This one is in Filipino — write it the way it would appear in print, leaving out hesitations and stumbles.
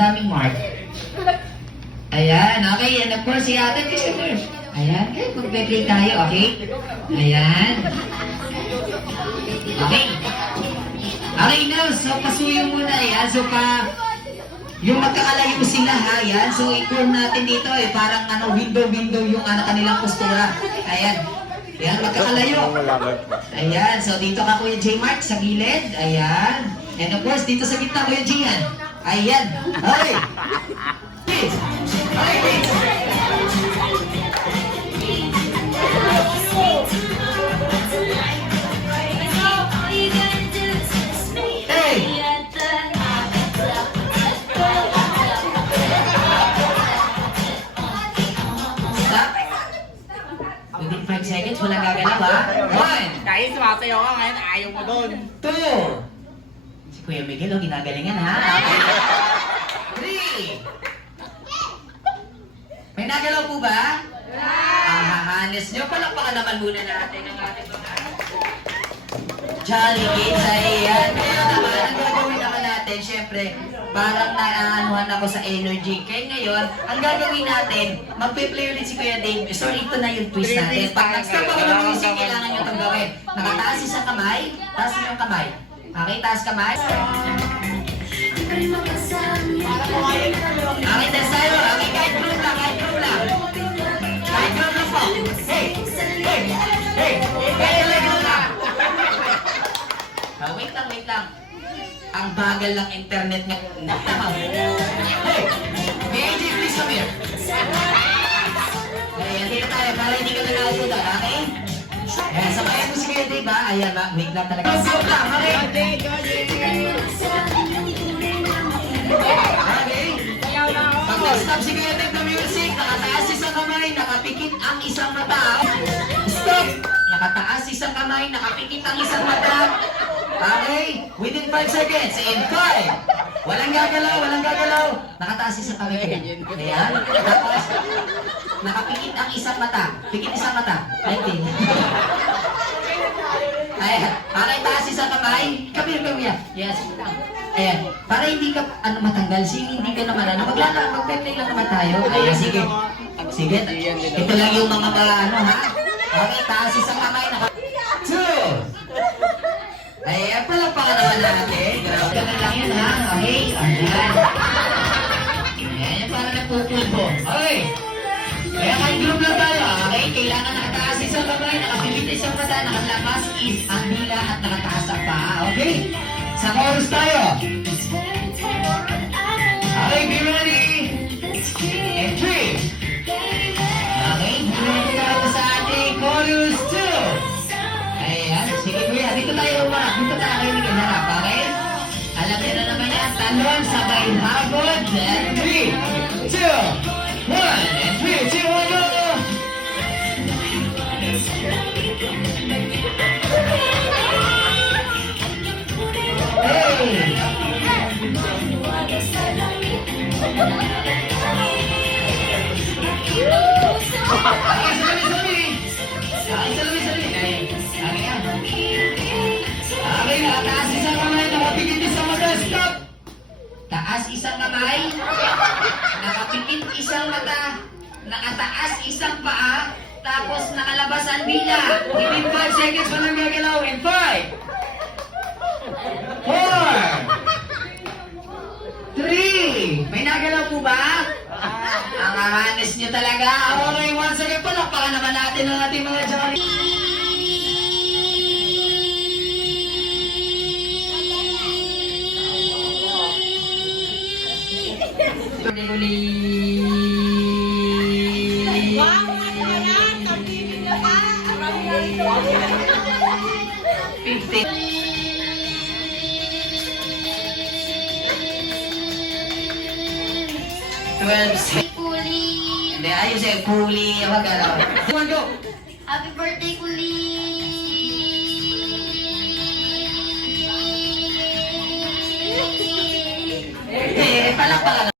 daming mark. Ayan, okay. And of course, si ate, kasi first. Ayan, okay. Magpe-play tayo, okay? Ayan. Okay. Okay, now, so pasuyo muna, ayan. So, yung magkakalayo sila, ha, ayan. So, i-form natin dito, parang window yung kanilang postura. Ayan. Ayan, magkakalayo. Ayan, so dito ka Kuya J. Mark sa gilid. Ayan. And of course, dito sa gitna Kuya Gian. Ayan. Okay. Please. Okay, please. Hey! Stop. Within 5 seconds, walang gagalaw, ha? 1, Dahil sumasayaw ka ngayon, ayaw mo doon. 2. Si Kuya Miguel, ginagalingan, ha? 3. May nagalaw po ba? Ang hahanes nyo. Palakpakan naman muna natin ang ating mga Jolly Kids. Ayan. Kaya naman, ang gagawin naman natin, syempre, parang naanuhan ako sa energy. Kaya ngayon, ang gagawin natin, magpe-play ulit si Kuya Dave. Sorry, ito na yung twist natin. Pag nag-stop ako ng music, kailangan nyo itong gawin. Nakataas isang kamay, taas nyo yung kamay. Okay, taas kamay. Okay, taas tayo. Okay, kahit group lang, kahit group lang. Kahit group lang po. Hey! Hey! Hey! Kahit group lang. Wait lang. Ang bagal ng internet nga. Hey! BAG, please come here. Ayan, dito tayo para hindi ka nalasudan, okay? Ayan, sabayan mo si Kuya Dave, ha? Ayan, wait lang talaga. Group lang, okay? Okay. Pag nag-stop si Kuya Dave ng music, nakataas isang kamay, nakapikit ang isang mata. Stop! Nakataas isang kamay, nakapikit ang isang mata. Okay? Within 5 seconds. In 5. Walang gagalaw. Nakataas isang kamay. Ayan. Tapos, nakapikit ang isang mata. Pikit isang mata. 19. Ayan. Okay, taas isang kamay. Come here. Yes. Ayan. Para hindi ka matanggal. Hindi ka naman magpe-play lang naman tayo. Ayan, sige. Sige. Ito lang yung mga ha? Okay, taas isang kamay. 2. Ayan, palakpakan naman natin. Grabe na lang yun, ha? Okay? Ayan. Ayan, parang nagpupulpo. Okay. Kaya kahit group lang tayo, okay? Kailangan nakataas isang kamay, nakapilip isang mata, nakalakas ang dila at nakataas ang paa. Okay? Sa chorus tayo. Okay, be ready. And 3. Okay, be ready tayo sa ating chorus 2. Ayan, sige kuya, dito tayo umarap. Dito tayo kayo harap, okay? Alam niyo na naman yan, talon, sabay habod. And 3, 2, 1. And 3, 2, 1, go! Hey! Okay, taas isang kamay, nakapikit isang mata, stop! Taas isang kamay, nakapikit isang mata, nakataas isang paa, tapos nakalabas ang bila. Within 5 seconds, walang gagalaw. In 5, 4, 3, may nagalaw po ba? Ang hahanes nyo talaga. Okay, once again, palakpakan naman natin ang ating mga Johnny. Hindi, ayos eh, Kuli. Magalaw. Come on, go! Happy birthday, Kuli! Palakpakan